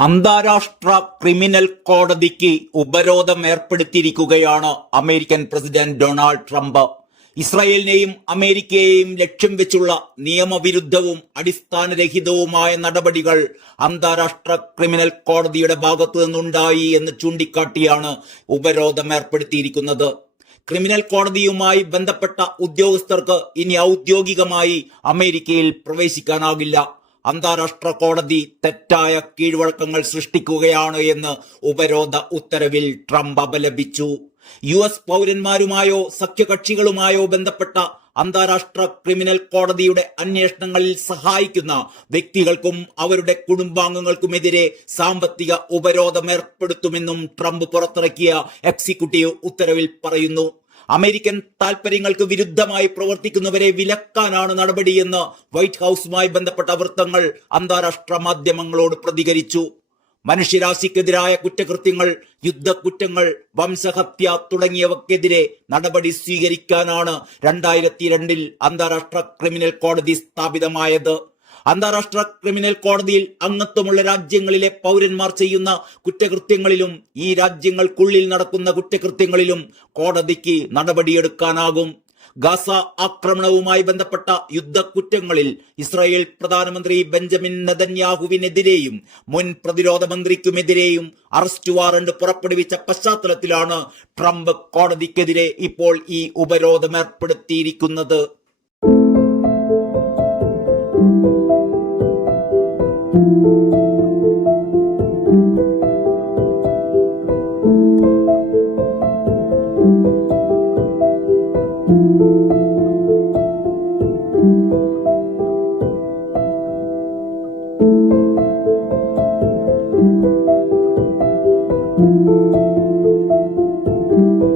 അന്താരാഷ്ട്ര ക്രിമിനൽ കോടതിക്ക് ഉപരോധം ഏർപ്പെടുത്തിയിരിക്കുകയാണ് അമേരിക്കൻ പ്രസിഡന്റ് ഡൊണാൾഡ് ട്രംപ്. ഇസ്രായേലിനെയും അമേരിക്കയെയും ലക്ഷ്യം വെച്ചുള്ള നിയമവിരുദ്ധവും അടിസ്ഥാനരഹിതവുമായ നടപടികൾ അന്താരാഷ്ട്ര ക്രിമിനൽ കോടതിയുടെ ഭാഗത്തു നിന്നുണ്ടായി എന്ന് ചൂണ്ടിക്കാട്ടിയാണ് ഉപരോധം ഏർപ്പെടുത്തിയിരിക്കുന്നത്. ക്രിമിനൽ കോടതിയുമായി ബന്ധപ്പെട്ട ഉദ്യോഗസ്ഥർക്ക് ഇനി ഔദ്യോഗികമായി അമേരിക്കയിൽ പ്രവേശിക്കാനാകില്ല. അന്താരാഷ്ട്ര കോടതി തെറ്റായ കീഴ്വഴക്കങ്ങൾ സൃഷ്ടിക്കുകയാണ് എന്ന് ഉപരോധ ഉത്തരവിൽ ട്രംപ് അപലപിച്ചു. US പൗരന്മാരുമായോ സഖ്യകക്ഷികളുമായോ ബന്ധപ്പെട്ട അന്താരാഷ്ട്ര ക്രിമിനൽ കോടതിയുടെ അന്വേഷണങ്ങളിൽ സഹായിക്കുന്ന വ്യക്തികൾക്കും അവരുടെ കുടുംബാംഗങ്ങൾക്കുമെതിരെ സാമ്പത്തിക ഉപരോധം ഏർപ്പെടുത്തുമെന്നും ട്രംപ് പുറത്തിറക്കിയ എക്സിക്യൂട്ടീവ് ഉത്തരവിൽ പറയുന്നു. അമേരിക്കൻ താൽപര്യങ്ങൾക്ക് വിരുദ്ധമായി പ്രവർത്തിക്കുന്നവരെ വിലക്കാനാണ് നടപടിയെന്ന് വൈറ്റ് ഹൌസുമായി ബന്ധപ്പെട്ട വൃത്തങ്ങൾ അന്താരാഷ്ട്ര മാധ്യമങ്ങളോട് പ്രതികരിച്ചു. മനുഷ്യരാശിക്കെതിരായ കുറ്റകൃത്യങ്ങൾ, യുദ്ധക്കുറ്റങ്ങൾ, വംശഹത്യ തുടങ്ങിയവക്കെതിരെ നടപടി സ്വീകരിക്കാനാണ് 2002 അന്താരാഷ്ട്ര ക്രിമിനൽ കോടതി സ്ഥാപിതമായത്. അന്താരാഷ്ട്ര ക്രിമിനൽ കോടതിയിൽ അംഗത്വമുള്ള രാജ്യങ്ങളിലെ പൗരന്മാർ ചെയ്യുന്ന കുറ്റകൃത്യങ്ങളിലും ഈ രാജ്യങ്ങൾക്കുള്ളിൽ നടക്കുന്ന കുറ്റകൃത്യങ്ങളിലും കോടതിക്ക് നടപടിയെടുക്കാനാകും. ഗാസ ആക്രമണവുമായി ബന്ധപ്പെട്ട യുദ്ധക്കുറ്റങ്ങളിൽ ഇസ്രായേൽ പ്രധാനമന്ത്രി ബെഞ്ചമിൻ നെതന്യാഹുവിനെതിരെയും മുൻ പ്രതിരോധ മന്ത്രിക്കുമെതിരെയും അറസ്റ്റ് വാറന്റ് പുറപ്പെടുവിച്ച പശ്ചാത്തലത്തിലാണ് ട്രംപ് കോടതിക്കെതിരെ ഇപ്പോൾ ഈ ഉപരോധം ഏർപ്പെടുത്തിയിരിക്കുന്നത്. Thank you.